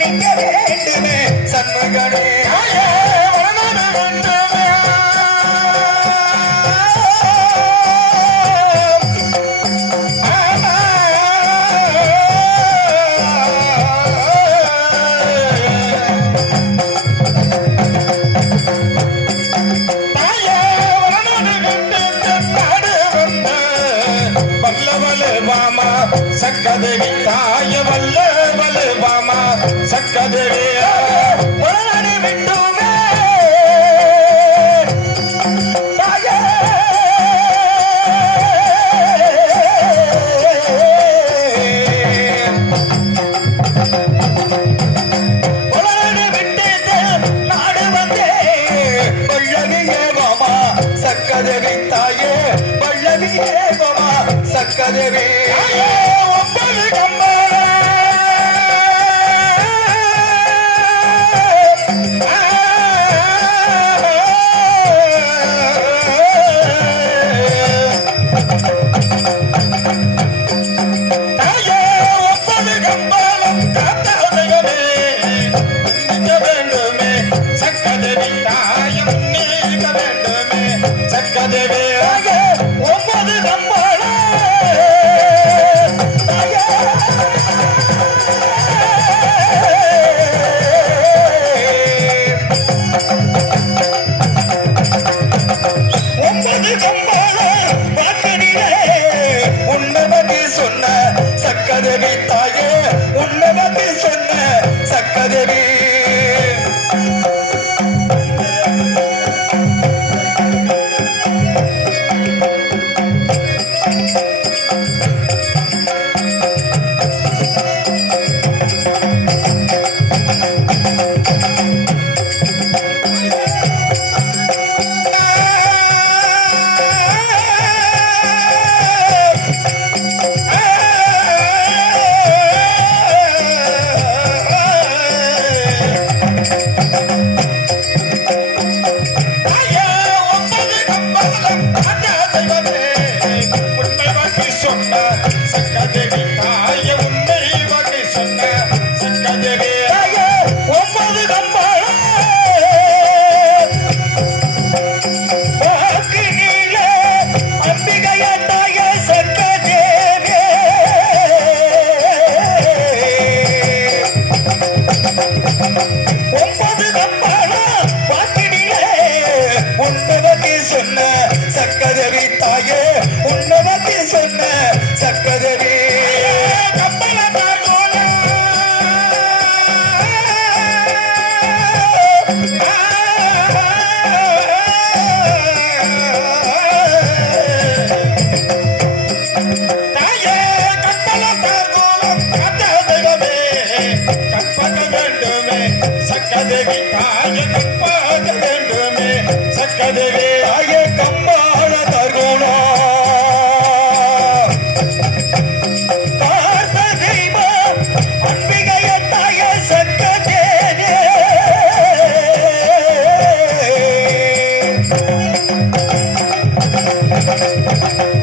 లింగ వేటుమే సన్నగా பள்ளவியே மாமா சக்கதவி Música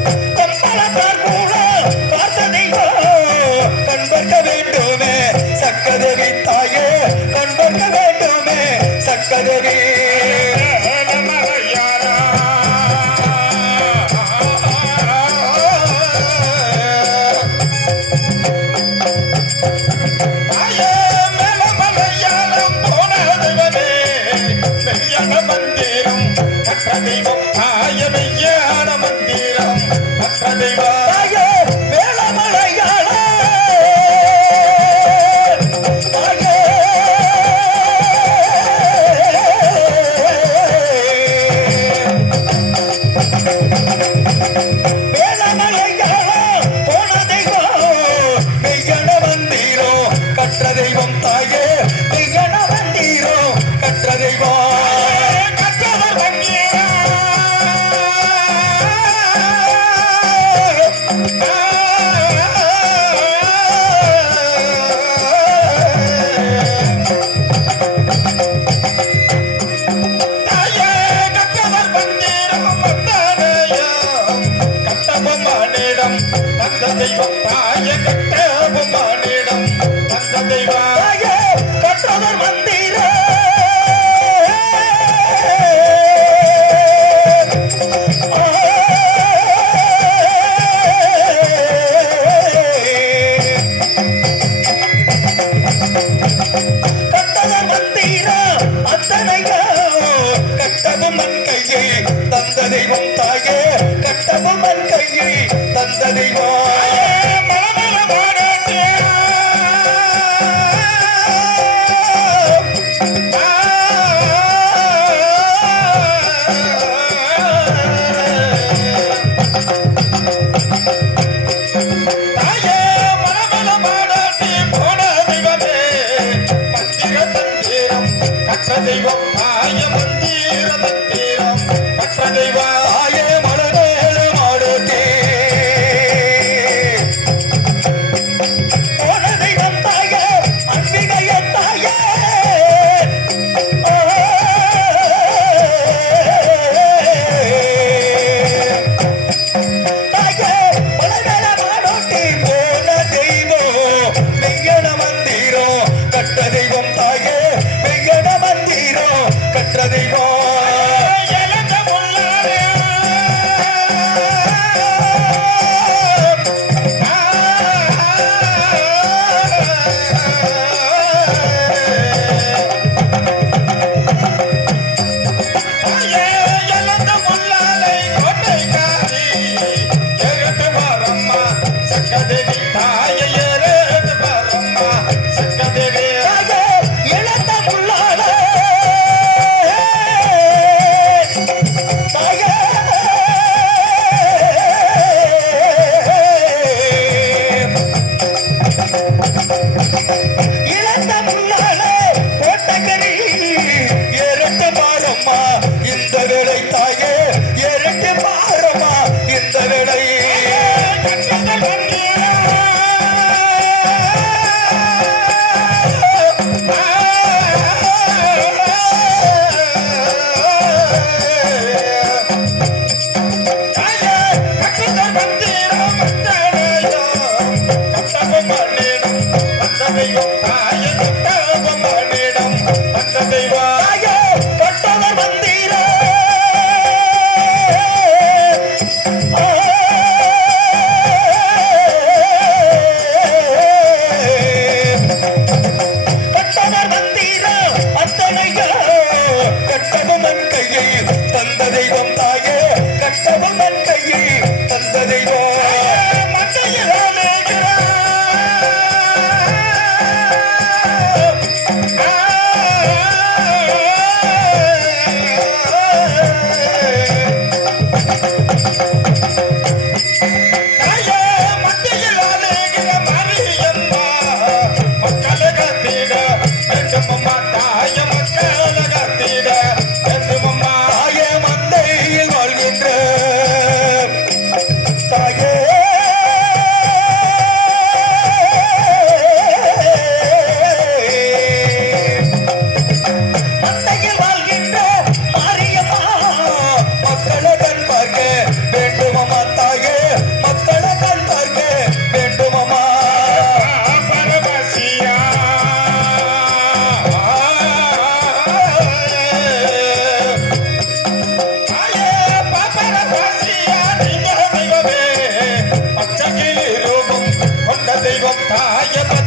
తాజా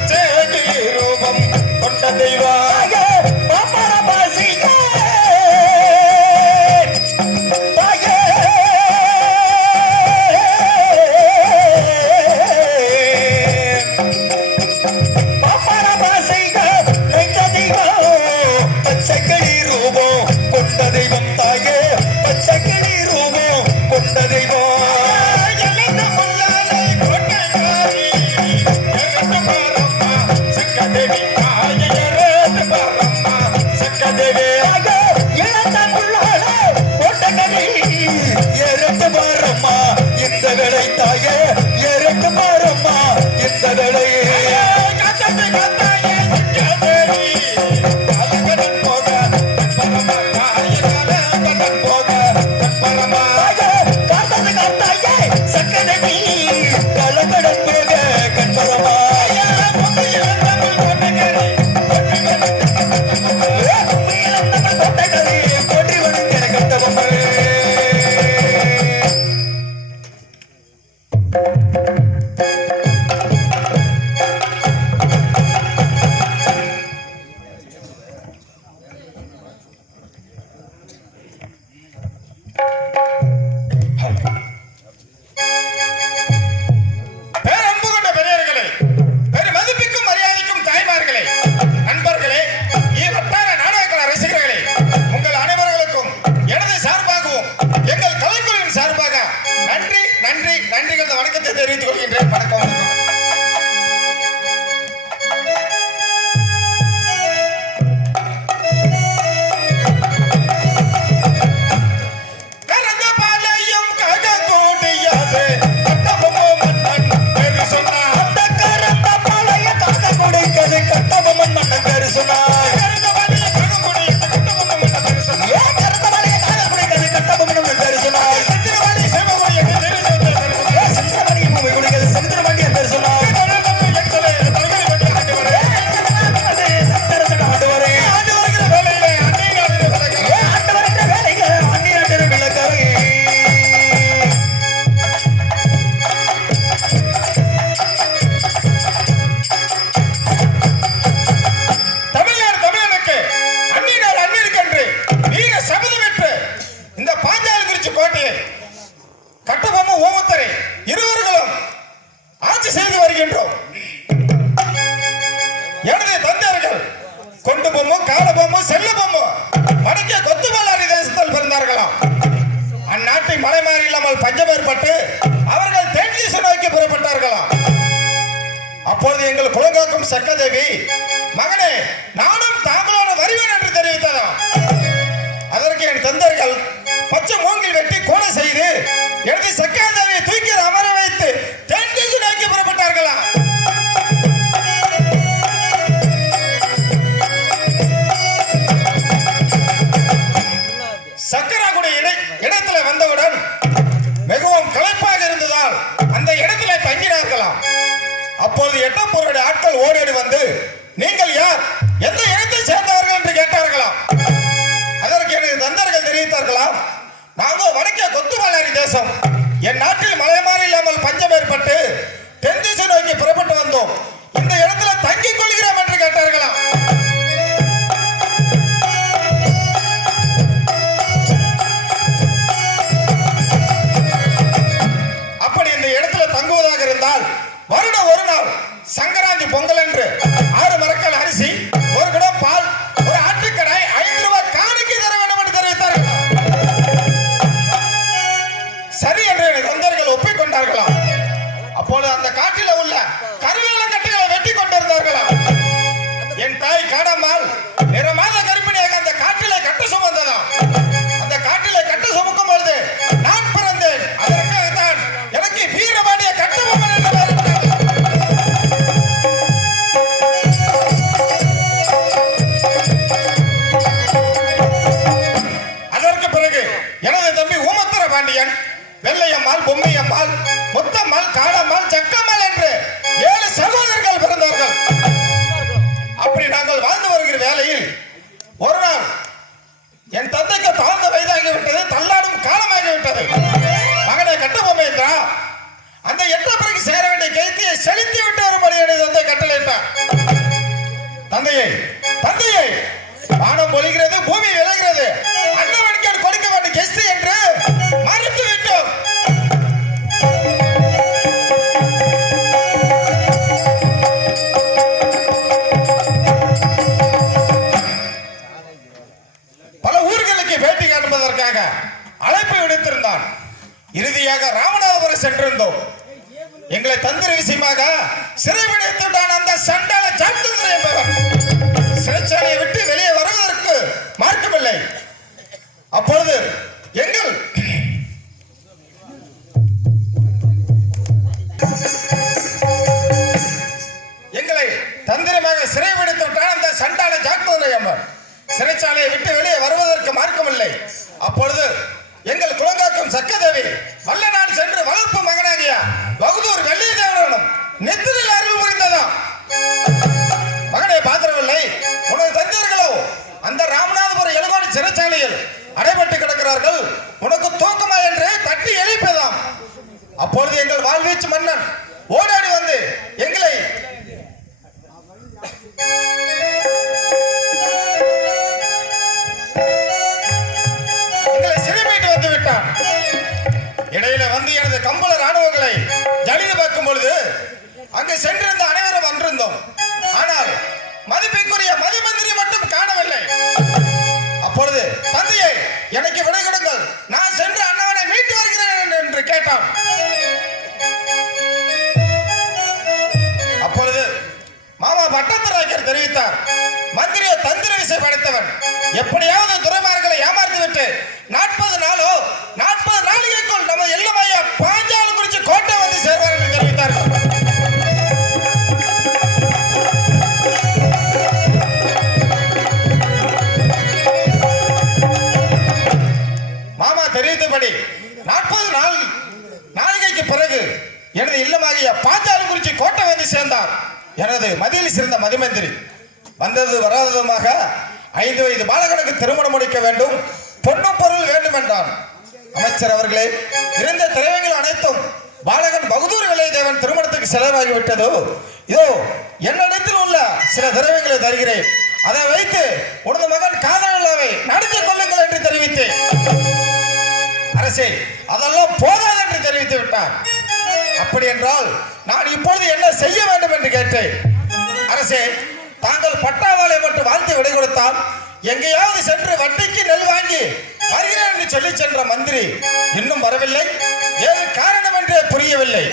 கட்டபொம்மு ஓமத்தரை இருவர்களும் ஆட்சி செய்து வருகின்றோம். எனது தந்தையர்கள் கொண்டு பொம்மு கால பொம்மு செல்ல பொம்மு வடக்கே கொத்துமல்லாரி தேசத்தில் பிறந்தார்களாம். அந்நாட்டை மலைமாறி இல்லாமல் பஞ்சம் ஏற்பட்டு அவர்கள் தென்தீச நோக்கி புறப்பட்டார்களாம். அப்பொழுது எங்கள் குலங்காக்கும் சக்கதேவி மகனே நானும் தாங்களான வருவேன் என்று தெரிவித்ததாம். அதற்கு என் தந்தர்கள் பச்சை மூங்கில் வெட்டி கோணை செய்து எடுத்து சக்காதாவியை தூக்கி அமர வைத்து தென்கங்கு நோக்கி புறப்பட்டார்களாம் இடத்துல வந்தவுடன் மிகவும் களைப்பாக இருந்ததால் அந்த இடத்துல தங்கினார்களாம். அப்பொழுது எட்டப்பூருடைய ஆட்கள் ஓடி வந்து நீங்கள் யார்? ராமனுக்கு வேட்டி காட்டுவதற்காக அழைப்பு விடுத்திருந்தான். இறுதியாக ராமநாதபுரம் சென்றிருந்தோம். எங்களை தந்திர விஷயமாக சிறைபிடித்துட்டான் அந்த சண்டால சாட்டுதுரை சிறைச்சாலையை விட்டு வெளியே வருவதற்கு மார்க்கமில்லை. அப்பொழுது தெரிவித்தபடி நாற்பது நாள் நாளிகைக்கு பிறகு எனது இல்லமாகிய பாஞ்சாலங்குறிச்சி கோட்டை வந்து சேர்ந்தார். எனது மதியில் சிறந்த மதிமந்திரி. வந்தது வராததுமாக ஐந்து வயது பாலகனுக்கு திருமணம் முடிக்க வேண்டும். பொண்ணும் பொருள் வேண்டும் என்றான் அமைச்சர் அவர்களே இருந்த திரையங்கள் அனைத்தும் பாலகன் பகதூர் விலை தேவன் திருமணத்துக்கு செலவாகி விட்டதோ இதோ என்னிடத்தில் உள்ள சில திரவியங்களை தருகிறேன். அதை வைத்து உனது மகன் காதலாவை நடத்திக் கொள்ளுங்கள் என்று தெரிவித்தேன். அரசே அதெல்லாம் போதாது என்று தெரிவித்து விட்டார். அப்படி என்றால் நான் இப்பொழுது என்ன செய்ய வேண்டும் என்று கேட்டேன். அரசே தாங்கள் பட்டாவாலை மட்டும் வாழ்த்து விடை கொடுத்தால் எங்கேயாவது சென்று வட்டிக்கு நெல் வாங்கி வருகிறேன் என்று சொல்லி சென்ற மந்திரி இன்னும் வரவில்லை. ஏது காரணம் என்றே புரியவில்லை.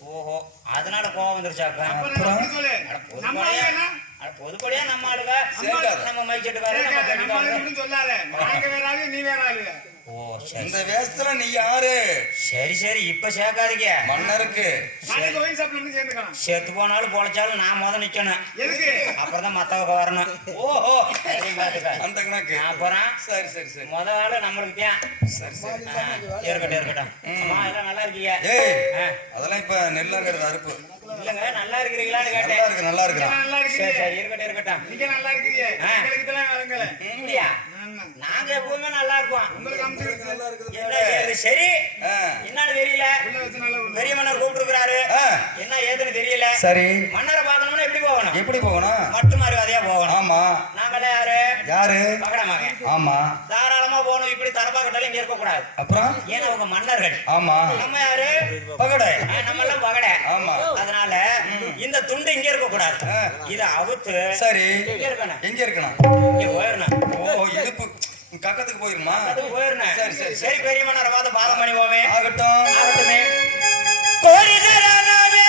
ஓஹோ அதனால கோவம் வந்துருச்சாக்கா பொதுப்படியா? நம்ம ஆளுங்க நம்ம மைச்செட்டுக்காரங்க நம்ம ஏய், நம்ம சொல்லாத. நாங்க வேற ஆளு நீ வேற ஆளு. ஓ இந்த வேஷத்துல நீ யாரு? சரி சரி இப்ப சேர்க்காதீங்க. மன்னருக்கு. நாளைக்கு சேர்ந்துக்கலாம். செத்து போனாலும் பொழைச்சாலும் நான் முத நிக்கணும். எதுக்கு? அப்புறம் தான் மத்தவங்க வரணும். ஓஹோ. அந்த கணக்கு. அப்புறம் சரி சரி சரி. முத ஆளு நம்மளுக்கு தான். சரி சரி. இருக்கட்டும் இருக்கட்டும். அம்மா எல்லாம் நல்லா இருக்கீங்க? அதெல்லாம் இப்ப நெல்லங்கிறது அறுப்பு. இல்லங்க நல்லா இருக்கிறீங்களான்னு நல்லா கேட்டேன் இருக்கு நல்லா நல்லா சரி சரி இருக்கட்டும் இருக்கட்டும். நீங்க நல்லா இருக்கிறீங்க ஆ. எங்களுக்கு இதெல்லாம். நாங்க எப்பவுமே நல்லா இருப்போம். உங்களுக்கு? சரி. என்னன்னு தெரியல. பெரிய மன்னர் கூப்பிட்டு ஆ, என்ன ஏதுன்னு தெரியல. சரி. மன்னரை பார்க்கணும்னா எப்படி போகணும்? எப்படி போகணும்? மட்டு மாறிவாதையா போகணும். ஆமா. நாங்களே யாரு? யாரு? ஆமா. தாராளமா போகணும் இப்படி தரப்பா கட்டாலும் இங்க இருக்க கூடாது அப்புறம்? ஏன்னா அவங்க மன்னர்கள். ஆமா. நம்ம யாரு? பகடை. நம்ம எல்லாம் பகடை. ஆமா. அதனால இந்த துண்டு இங்க இருக்க கூடாது. இத அவுத்து சரி. இங்க இருக்கணும். எங்க இருக்கணும்? இங்க போயிடணும். ஓ இடுப்பு. கக்கத்துக்கு போயிருமா? போயிடணும். சரி, சரி, சரி. சரி பெரிய மன்னர் பார்த்து பாதம் பண்ணி போவே ஆகட்டும். ஆகட்டுமே. கோரிதரானவே.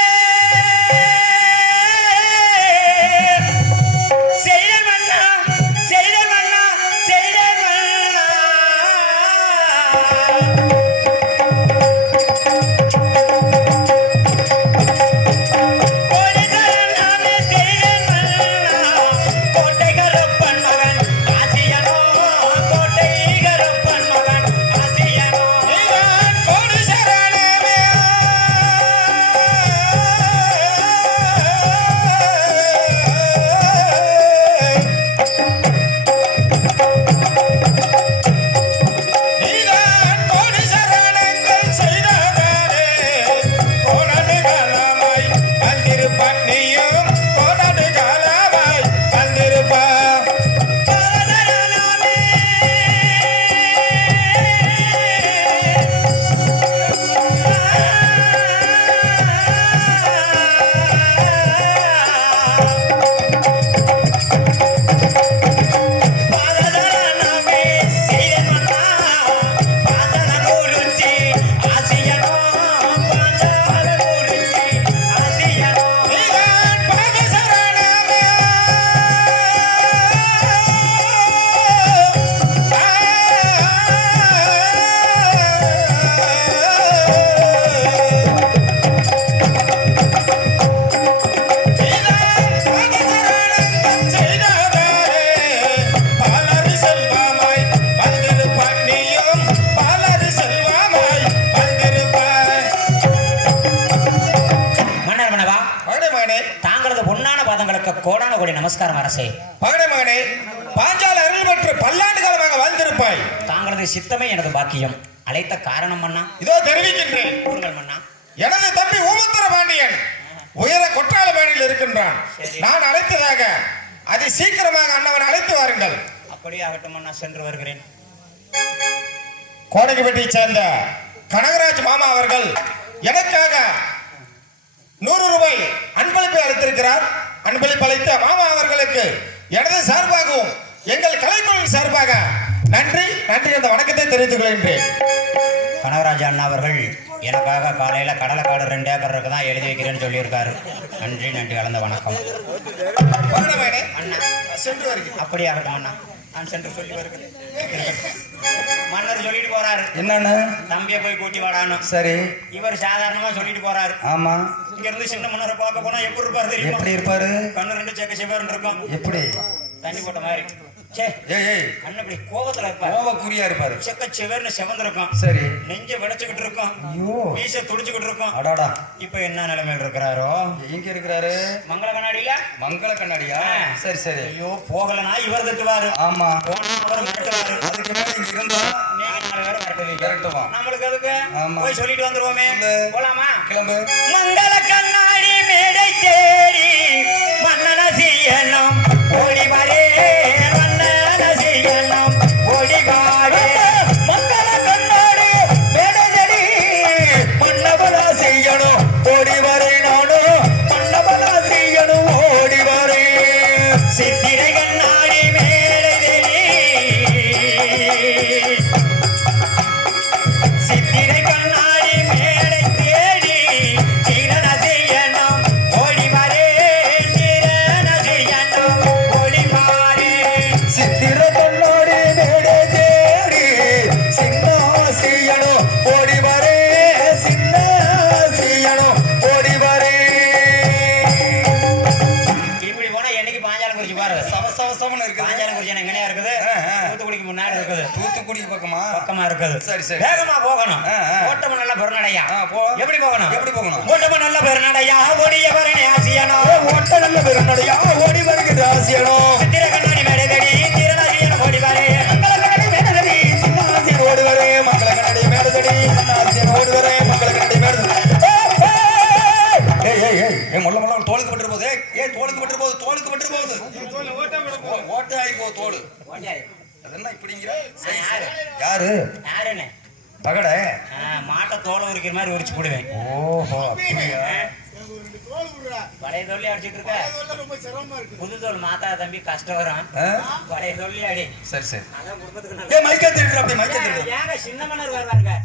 சித்தமே எனது பாக்கியம். அழைத்த காரணம் மன்னா இதோ தெரிவிக்கின்றேன். கூறுங்கள் மன்னா எனது தம்பி ஊமத்துர பாண்டியன் உயர கொற்றாலமேனில் இருக்கின்றான். சரி. நான் அழைத்ததாக. அதி சீக்கிரமாக அண்ணவன் அழைத்து வாருங்கள். அப்படியே ஆகட்டும் மன்னா சென்று வருகிறேன். கோடகிப்பட்டியை சேர்ந்த கனகராஜ் மாமா அவர்கள் எனக்காக நூறு ரூபாய் அன்பளிப்பை அளித்திருக்கிறார். அன்பளிப்பு அளித்த மாமா அவர்களுக்கு எனது சார்பாகவும் எங்கள் கலைக்குழுவின் சார்பாக நன்றி நன்றி. அந்த வணக்கத்தை தெரிவித்துக் கொள்கின்றேன் கனகராஜ் அண்ணா அவர்கள் எனக்காக காலையில கடலைக்காடு ரெண்டு ஏக்கர் இருக்குதான் எழுதி வைக்கிறேன்னு சொல்லியிருக்காரு. நன்றி நன்றி. கலந்த வணக்கம். அப்படியே ஆகட்டும் அண்ணா. நான் சென்று சொல்லி வருகிறேன். மன்னர் சொல்லிட்டு போறாரு. என்னன்னு தம்பியை போய் கூட்டி வாடான்னு. சரி. இவர் சாதாரணமா சொல்லிட்டு போறாரு. ஆமா. இங்க இருந்து சின்ன மன்னரை பார்க்க போனா எப்படி இருப்பாரு எப்படி இருப்பாரு? கண்ணு ரெண்டு செக்க சிவன் இருக்கும். எப்படி? தண்ணி போட்ட மாதிரி. இப்படி கோபத்துல இருப்பாரு கோவக்குரியா இருப்பாரு. செக்க சிவர்னு செவந்திருக்கும். சரி. நெஞ்ச விடைச்சுக்கிட்டு இருக்கும். ஐயோ. மீச துடிச்சுக்கிட்டு இருக்கும். அடாடா. இப்ப என்ன நிலைமையில் இருக்கிறாரோ? எங்க இருக்கிறாரு? மங்கள கண்ணாடியில? மங்கள கண்ணாடியா. சரி சரி. ஐயோ போகலனா இவர் திட்டுவாரு. ஆமா. போனா அவர் மிரட்டுவாரு. அதுக்கு மேல இங்க இருந்தா நம்மளுக்கு அதுக்கு. போய் சொல்லிட்டு வந்துருவோமே. போலாமா? கிளம்பு. மங்கள எனக்கு எங்கனையா இருக்குது. தூத்துக்குடிக்கு முன்னாடி இருக்குது. தூத்துக்குடி பக்கமா? பக்கமா இருக்குது. சரி, சரி. வேகமா போகணும். ஓட்டமா நல்ல பெருநடையா. எப்படி போகணும்? எப்படி போகணும்? ஓட்டமா நல்ல பெருநடையா. ஓடிய பரணி ஆசியனோ ஓட்ட நல்ல பெருநடையா. ஓடி வருகின்ற ஆசியனும் சித்திர முள்ள தோலுக்கு போகுது ஏய் ஏய் தோலுக்கு பட்டு போகுது தோலுக்கு போட ஓ- ஓட்டை ஆகி போகுது தோடு என்ன இப்படிங்கிற யாரு பகட மாட்டை தோலை உரிக்கிற மாதிரி உரிச்சு போடுவேன். ஓஹோ பழைய தோல்லி அடிச்சிட்டு இருக்க? புது தோல் மாத்தா தம்பி கஷ்டம் வரும்? பழைய தோல்லி அடி. சரி சரி. அதான் குடும்பத்துக்கு ஏய் மைக்கா திருடுற அப்படி மைக்கா நல்லது. திருடுற ஏங்க சின்ன மன்னர் வருவாருங்க.